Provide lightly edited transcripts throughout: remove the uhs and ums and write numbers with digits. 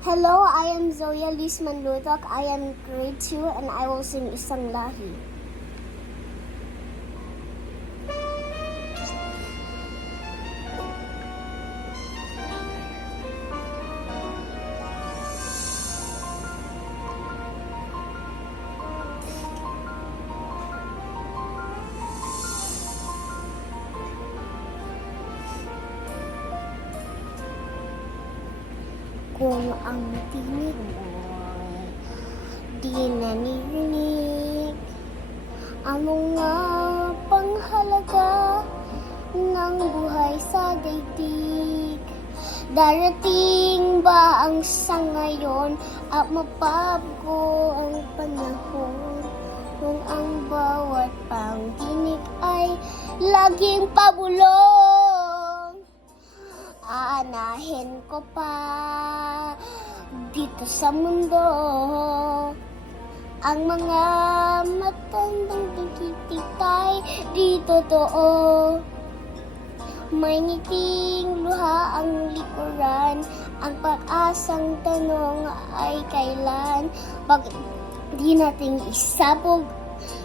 Hello, I am Zoya Liz Manlutok. I am grade 2 and I will sing Isang Lahi. Kung ang tinig mo'y di nanirinig, ano nga panghalaga ng buhay sa daigdig? Darating ba ang sangayon at mapabago ang panahon? Kung ang bawat pangdinig ay laging pabulong, aanahin ko pa dito sa mundo ang mga matandang tikitikay di totoo. May ngiting luha ang likuran, ang pag-asang tanong ay kailan? Bakit di natin isabog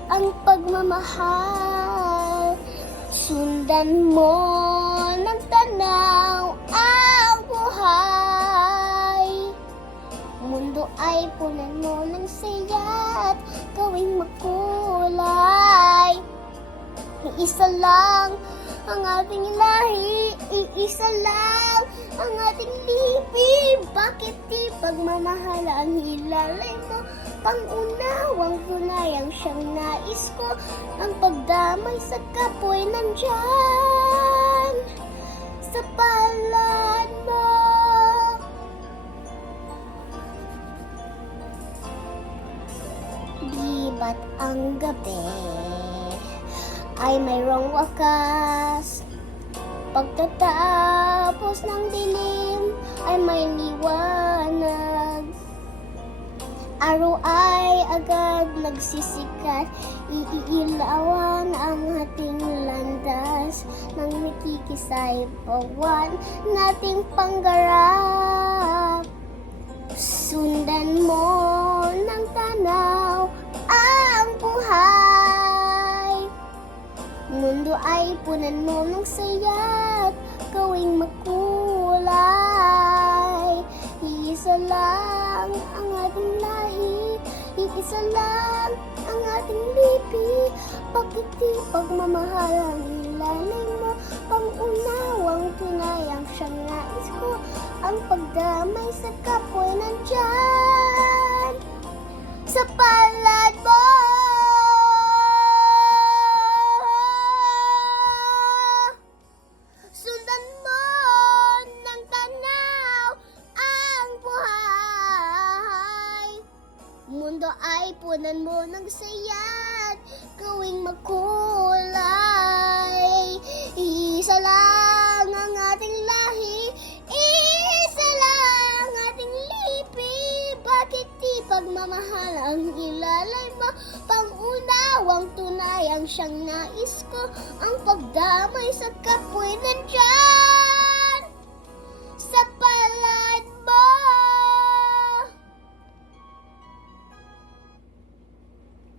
ang pagmamahal? Sundan mo ng tanaw ang buhay. Mundo ay punan mo ng saya at gawing makulay. Iisa lang ang ating lahi, iisa lang ang ating lipi. Bakit di pagmamahal ang ilalay mo? Pangunawang tunayang siyang nais ko, ang pagdamay sa kapwa nandyan sa palad mo. Di ba't ang gabi ay mayroong wakas? Pagtatapos ng dilim ay may liwanag. Araw ay agad nagsisikat, iilawan ang ating landas ng nakikisay pawan nating pangarap. Sundan mo ng tanaw ang buhay. Mundo ay punan mo ng saya at gawing makulay. Iisa lang ang ating lahi, iisa lang ang ating lipi. Bakit di pagmamahal ang ilalay mo? Pangunawang tunayang siyang nais ko, ang pagdamay sa kapwa nandyan sa palad mo. Sundan mo ng tanaw ang buhay. Mundo ay punan mo ng saya at gawing makulay. Isa lang ang ating lahi, isa lang ating lipi. Bakit di pagmamahal ang ilalay mo? Pangunawang tunay ang siyang nais ko, ang pagdamay sa kapwa nandyan